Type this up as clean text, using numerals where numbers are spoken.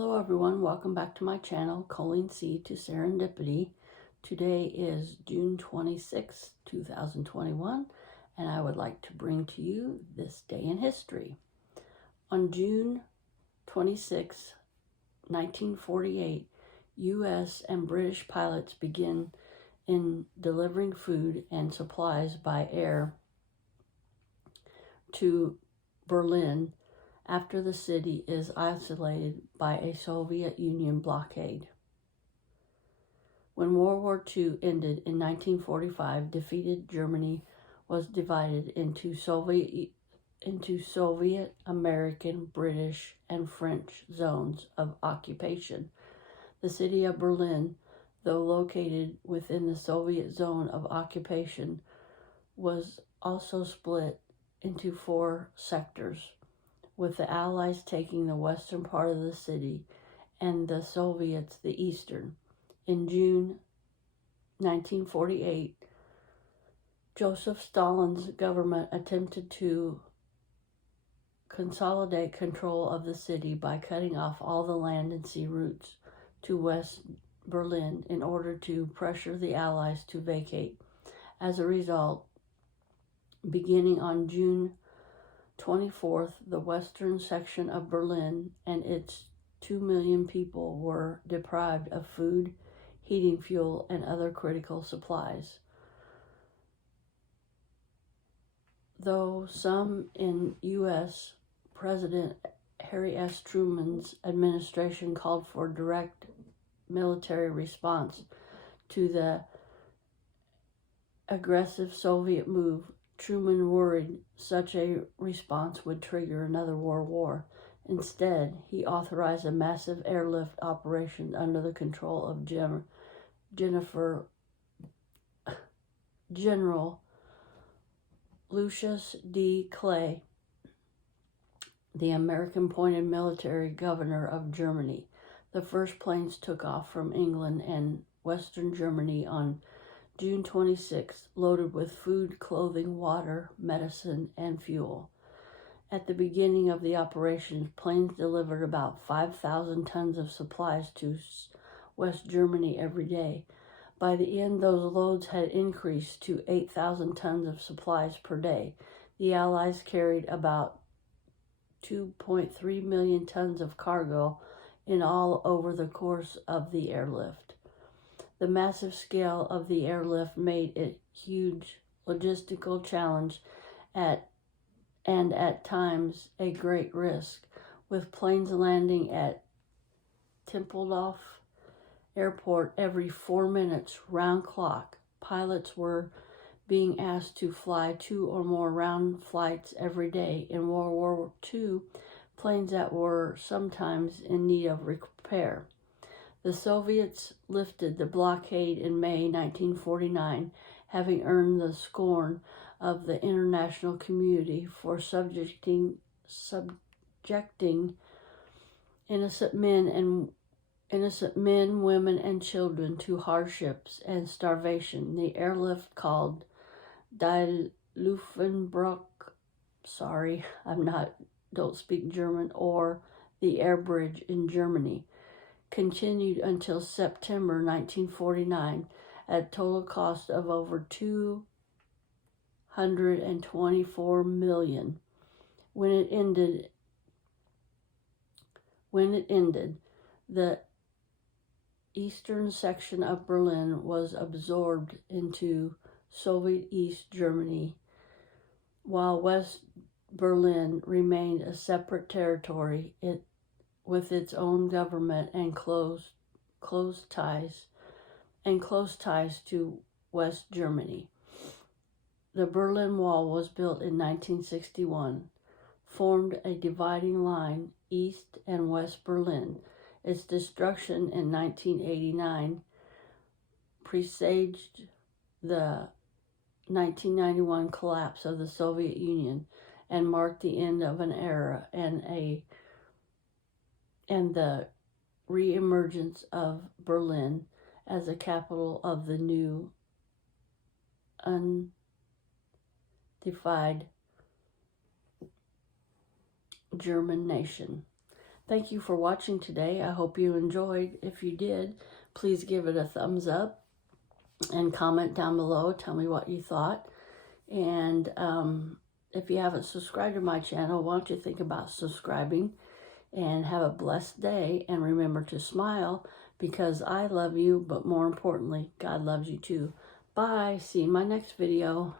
Hello everyone, welcome back to my channel, Calling C to Serendipity. Today is June 26, 2021, and I would like to bring to you this day in history. On June 26, 1948, U.S. and British pilots begin in delivering food and supplies by air to Berlin after the city is isolated by a Soviet Union blockade. When World War II ended in 1945, defeated Germany was divided into Soviet, American, British, and French zones of occupation. The city of Berlin, though located within the Soviet zone of occupation, was also split into 4 sectors, with the Allies taking the western part of the city and the Soviets the eastern. In June 1948, Joseph Stalin's government attempted to consolidate control of the city by cutting off all the land and sea routes to West Berlin in order to pressure the Allies to vacate. As a result, beginning on June 24th, the western section of Berlin and its 2 million people were deprived of food, heating fuel, and other critical supplies. Though some in U.S. President Harry S. Truman's administration called for direct military response to the aggressive Soviet move, Truman worried such a response would trigger another world war. Instead, he authorized a massive airlift operation under the control of General Lucius D. Clay, the American-appointed military governor of Germany. The first planes took off from England and Western Germany on June 26, loaded with food, clothing, water, medicine, and fuel. At the beginning of the operation, planes delivered about 5,000 tons of supplies to West Germany every day. By the end, those loads had increased to 8,000 tons of supplies per day. The Allies carried about 2.3 million tons of cargo in all over the course of the airlift. The massive scale of the airlift made it a huge logistical challenge and at times a great risk. With planes landing at Tempelhof Airport every 4 minutes round clock, pilots were being asked to fly 2 or more round flights every day. In World War II, planes that were sometimes in need of repair. The Soviets lifted the blockade in May 1949, having earned the scorn of the international community for subjecting innocent men, women, and children to hardships and starvation. The airlift, called Die Luftbrücke, don't speak German, or the air bridge in Germany, continued until September 1949 at a total cost of over $224 million. When it ended, the eastern section of Berlin was absorbed into Soviet East Germany, while West Berlin remained a separate territory with its own government and close ties to West Germany. The Berlin Wall was built in 1961, formed a dividing line east and West Berlin. Its destruction in 1989 presaged the 1991 collapse of the Soviet Union and marked the end of an era and the re-emergence of Berlin as the capital of the new undivided German nation. Thank you for watching today. I hope you enjoyed. If you did, please give it a thumbs up and comment down below. Tell me what you thought. And if you haven't subscribed to my channel, why don't you think about subscribing? And have a blessed day. And remember to smile, because I love you, but more importantly, God loves you too. Bye. See you in my next video.